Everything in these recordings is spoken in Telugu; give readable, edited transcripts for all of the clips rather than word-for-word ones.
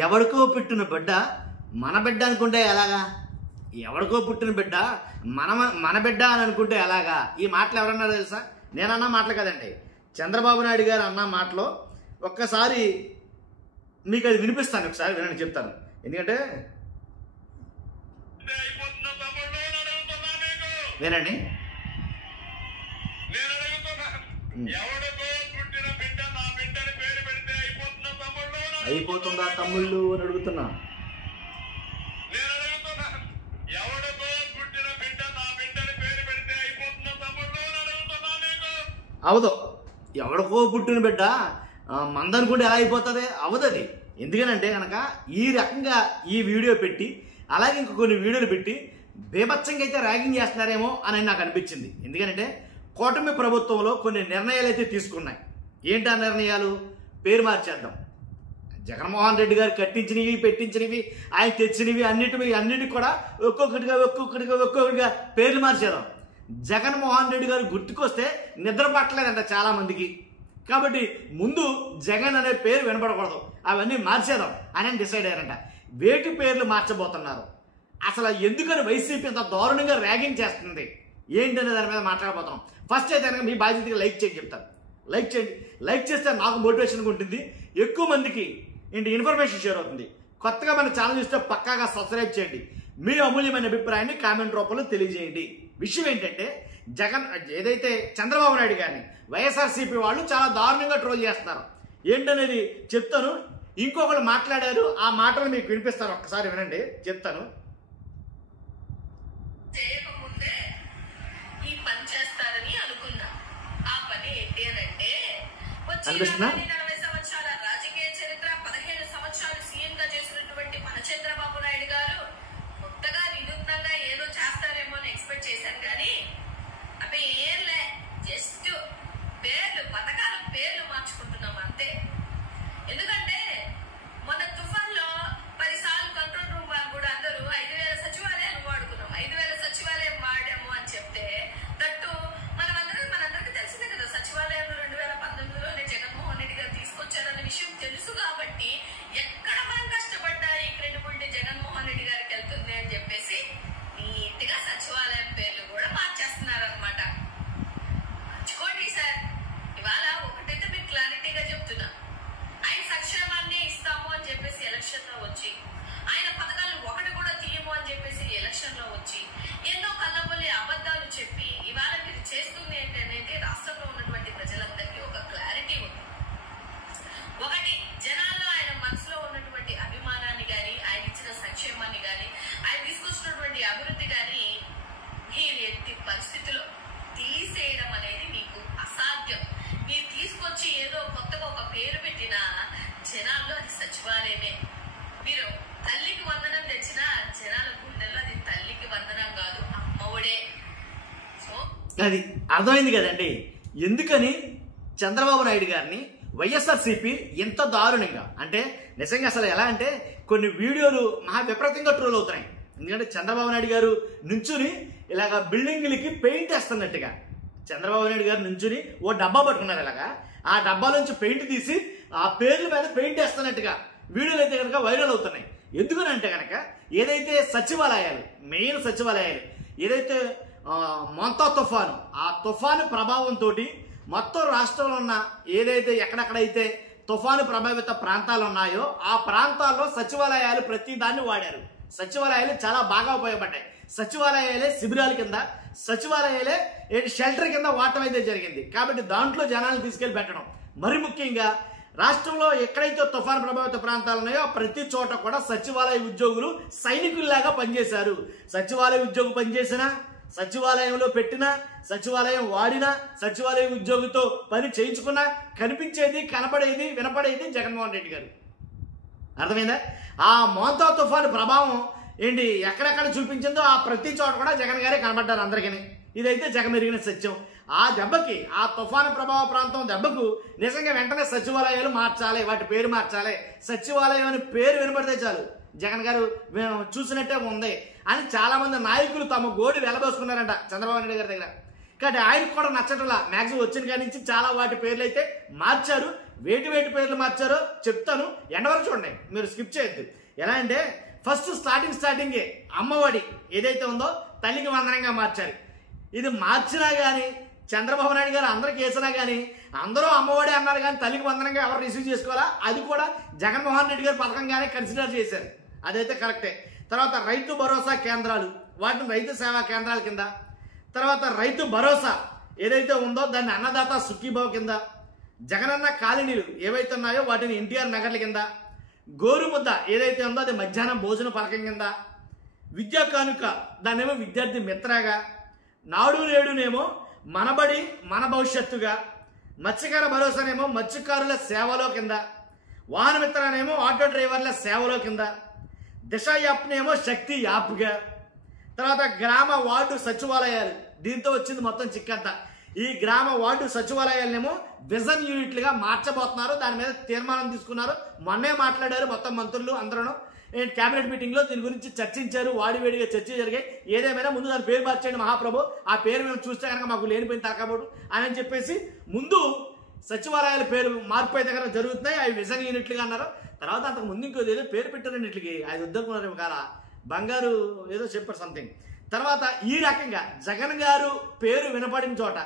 ఎవరికో పుట్టిన బిడ్డ మన బిడ్డ అనుకుంటే ఎలాగా? ఎవరికో పుట్టిన బిడ్డ మన బిడ్డ అని అనుకుంటే ఎలాగా? ఈ మాటలు ఎవరన్నారో తెలుసా? నేనన్నా మాటలు కదండి, చంద్రబాబు నాయుడు గారు అన్న మాటలో ఒక్కసారి మీకు అది వినిపిస్తాను, ఒకసారి వినండి, చెప్తాను. ఎందుకంటే వినండి. అయిపోతుందా తమ్ముళ్ళు అని అడుగుతున్నా. అవదు. ఎవడికో పుట్టిన బిడ్డ మందనుకుంటే ఎలా అయిపోతుంది? అవదది. ఎందుకనంటే కనుక ఈ రకంగా ఈ వీడియో పెట్టి అలాగే ఇంక కొన్ని వీడియోలు పెట్టి బేభత్సంగా అయితే ర్యాగింగ్ చేస్తున్నారేమో అని నాకు అనిపించింది. ఎందుకంటే కూటమి ప్రభుత్వంలో కొన్ని నిర్ణయాలు అయితే తీసుకున్నాయి. ఏంటి ఆ నిర్ణయాలు? పేరు మార్చేద్దాం. జగన్మోహన్ రెడ్డి గారు కట్టించినవి, పెట్టించినవి, ఆయన తెచ్చినవి అన్నిటికి కూడా ఒక్కొక్కటిగా పేర్లు మార్చేద్దాం. జగన్మోహన్ రెడ్డి గారు గుర్తుకొస్తే నిద్ర పట్టలేదంట చాలా మందికి. కాబట్టి ముందు జగన్ అనే పేరు వినపడకూడదు, అవన్నీ మార్చేద్దాం అని డిసైడ్ అయ్యారంట. వేటి పేర్లు మార్చబోతున్నారు? అసలు ఎందుకని వైసీపీ అంత దారుణంగా ర్యాగింగ్ చేస్తుంది ఏంటనే దాని మీద మాట్లాడబోతున్నాం. ఫస్ట్ అయితే కనుక మీ బాధ్యతగా లైక్ చేయండి, చెప్తాను. లైక్ చేయండి. లైక్ చేస్తే నాకు మోటివేషన్గా ఉంటుంది, ఎక్కువ మందికి ఇన్ఫర్మేషన్ షేర్ అవుతుంది. కొత్తగా మన ఛానల్ చూస్తే పక్కాగా సబ్స్క్రైబ్ చేయండి. మీ అమూల్యమైన అభిప్రాయాన్ని కామెంట్ రూపంలో తెలియజేయండి. విషయం ఏంటంటే ఏదైతే చంద్రబాబు నాయుడు గారిని వైఎస్ఆర్సీపీ వాళ్ళు చాలా దారుణంగా ట్రోల్ చేస్తున్నారు. ఏంటనేది చెప్తాను. ఇంకొకరు మాట్లాడారు, ఆ మాటలు మీకు వినిపిస్తాను, ఒక్కసారి వినండి, చెప్తాను. అనిపిస్తున్నా? అది అర్థమైంది కదండి ఎందుకని చంద్రబాబు నాయుడు గారిని వైఎస్ఆర్సీపీ ఎంత దారుణంగా, అంటే నిజంగా అసలు ఎలా అంటే కొన్ని వీడియోలు మహా విపరీతంగా ట్రోల్ అవుతున్నాయి. ఎందుకంటే చంద్రబాబు నాయుడు గారు నుంచుని ఇలాగ బిల్డింగ్లకి పెయింట్ వేస్తున్నట్టుగా, చంద్రబాబు నాయుడు గారు నుంచుని ఓ డబ్బా పట్టుకున్నారు, ఇలాగా ఆ డబ్బా నుంచి పెయింట్ తీసి ఆ పేర్ల మీద పెయింట్ వేస్తున్నట్టుగా వీడియోలు అయితే కనుక వైరల్ అవుతున్నాయి. ఎందుకని అంటే కనుక ఏదైతే సచివాలయాలు, మెయిన్ సచివాలయాలు ఏదైతే మొంతా తుఫాను, ఆ తుఫాను ప్రభావంతో మొత్తం రాష్ట్రంలో ఉన్న ఏదైతే ఎక్కడెక్కడైతే తుఫాను ప్రభావిత ప్రాంతాలు ఉన్నాయో ఆ ప్రాంతాల్లో సచివాలయాలు ప్రతి దాన్ని వాడారు. సచివాలయాలు చాలా బాగా ఉపయోగపడ్డాయి. సచివాలయాలే శిబిరాల కింద, సచివాలయాలే షెల్టర్ కింద వాడటం అయితే జరిగింది. కాబట్టి దాంట్లో జనాలను తీసుకెళ్లి పెట్టడం, మరి ముఖ్యంగా రాష్ట్రంలో ఎక్కడైతే తుఫాను ప్రభావిత ప్రాంతాలు ఉన్నాయో ప్రతి చోట కూడా సచివాలయ ఉద్యోగులు సైనికుల్లాగా పనిచేశారు. సచివాలయ ఉద్యోగి పనిచేసినా, సచివాలయంలో పెట్టినా, సచివాలయం వాడినా, సచివాలయ ఉద్యోగితో పని చేయించుకున్నా కనిపించేది, కనపడేది, వినపడేది జగన్మోహన్ రెడ్డి గారు. అర్థమైందా? ఆ మోంతా తుఫాను ప్రభావం ఏంటి ఎక్కడెక్కడ చూపించిందో ఆ ప్రతి చోట కూడా జగన్ గారే కనబడ్డారు అందరికీ. ఇదైతే జగమెరిగిన సత్యం. ఆ దెబ్బకి, ఆ తుఫాను ప్రభావ ప్రాంతం దెబ్బకు నిజంగా వెంటనే సచివాలయాలు మార్చాలి, వాటి పేరు మార్చాలి. సచివాలయం అని పేరు వినపడితే చాలు జగన్ గారు చూసినట్టే ఉంది అని చాలా మంది నాయకులు తమ గోడి వెలబోసుకున్నారంట చంద్రబాబు నాయుడు గారి దగ్గర. కానీ ఆయనకు కూడా నచ్చటంలా. మ్యాక్సిమం వచ్చిన కాడి నుంచి చాలా వాటి పేర్లు అయితే మార్చారు. వేటి పేర్లు మార్చారో చెప్తాను, ఎండ వరకు చూడండి, మీరు స్కిప్ చేయొద్దు. ఎలా అంటే ఫస్ట్ స్టార్టింగే అమ్మఒడి ఏదైతే ఉందో తల్లికి వందనంగా మార్చారు. ఇది మార్చినా కానీ చంద్రబాబు నాయుడు గారు అందరికి వేసినా కానీ అందరూ అమ్మఒడి అన్నారు కానీ తల్లికి వందనంగా ఎవరు రిసీవ్ చేసుకోవాలా, అది కూడా జగన్మోహన్ రెడ్డి గారు పథకంగానే కన్సిడర్ చేశారు. అదైతే కరెక్టే. తర్వాత రైతు భరోసా కేంద్రాలు, వాటిని రైతు సేవా కేంద్రాల కింద. తర్వాత రైతు భరోసా ఏదైతే ఉందో దాన్ని అన్నదాత సుఖీభావ్ కింద. జగనన్న కాలనీలు ఏవైతే ఉన్నాయో వాటిని ఎన్టీఆర్ నగర్ల కింద. గోరుముద్ద ఏదైతే ఉందో అది మధ్యాహ్నం భోజన పథకం కింద. విద్యా కానుక దాన్నేమో విద్యార్థి మిత్రగా. నాడు నేడునేమో మనబడి మన భవిష్యత్తుగా. మత్స్యకార భరోసానేమో మత్స్యకారుల సేవలో కింద. వాహన మిత్రనేమో ఆటో డ్రైవర్ల సేవలో కింద. దిశ యాప్నేమో శక్తి యాప్గా. తర్వాత గ్రామ వార్డు సచివాలయాలు, దీంతో వచ్చింది మొత్తం చిక్కంతా. ఈ గ్రామ వార్డు సచివాలయాలనేమో విజన్ యూనిట్లుగా మార్చబోతున్నారు. దాని మీద తీర్మానం తీసుకున్నారు. మొన్నే మాట్లాడారు మొత్తం మంత్రులు అందరూ. క్యాబినెట్ మీటింగ్ లో దీని గురించి చర్చించారు. వాడివేడిగా చర్చ జరిగాయి. ఏదేమైనా ముందు దాని పేరు మార్చేయండి మహాప్రభు, ఆ పేరు మేము చూస్తే కనుక మాకు లేనిపోయిన తరకబోడు అని చెప్పేసి ముందు సచివాలయాల పేరు మార్పు అయితే కనుక జరుగుతున్నాయి. అవి విజన్ యూనిట్లుగా అన్నారు. తర్వాత అంతకు ముందు ఇంకో ఏదో పేరు పెట్టారన్నిటికి అది వద్దనుకున్నారు కాల బంగారు ఏదో చెప్పారు సంథింగ్. తర్వాత ఈ రకంగా జగన్ గారు పేరు వినపడిన చోట,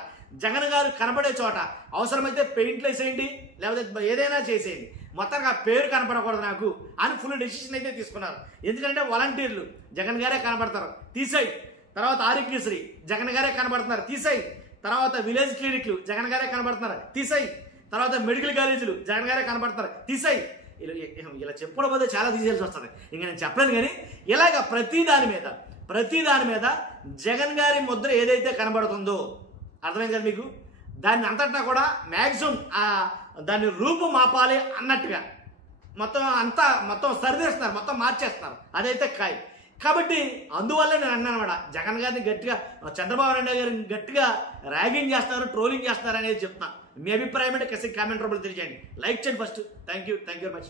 జగన్ గారు కనపడే చోట అవసరమైతే పెయింట్లు వేసేయండి, లేకపోతే ఏదైనా చేసేయండి, మొత్తంగా పేరు కనపడకూడదు నాకు అని ఫుల్ డెసిషన్ అయితే తీసుకున్నారు. ఎందుకంటే వాలంటీర్లు జగన్ గారే కనపడతారు, తీసేయి. తర్వాత ఆరోగ్యశ్రీ జగన్ గారే కనబడుతున్నారు, తీసేయి. తర్వాత విలేజ్ క్లినిక్లు జగన్ గారే కనబడుతున్నారు, తీసేయి. తర్వాత మెడికల్ కాలేజీలు జగన్ గారే కనబడుతున్నారు, తీసేయి. ఇలా చెప్పడం పోతే చాలా తీసేయాల్సి వస్తుంది, ఇంకా నేను చెప్పలేను. కానీ ఇలాగ ప్రతి దాని మీద జగన్ గారి ముద్ర ఏదైతే కనబడుతుందో అర్థమైంది కదా మీకు, దాన్ని అంతటా కూడా మ్యాక్సిమం దాన్ని రూపు మాపాలి అన్నట్టుగా మొత్తం సరిదేస్తున్నారు, మొత్తం మార్చేస్తున్నారు. అదైతే కాయ్. కాబట్టి అందువల్ల నేను అన్నాను అనమాట, జగన్ గారిని గట్టిగా చంద్రబాబు నాయుడు గారిని గట్టిగా ర్యాగింగ్ చేస్తున్నారు, ట్రోలింగ్ చేస్తున్నారు అనేది చెప్తున్నా. మీ అభిప్రాయం అంటే కామెంట్ రూపంలో తెలియజేయండి. లైక్ చేయండి first. Thank you very much.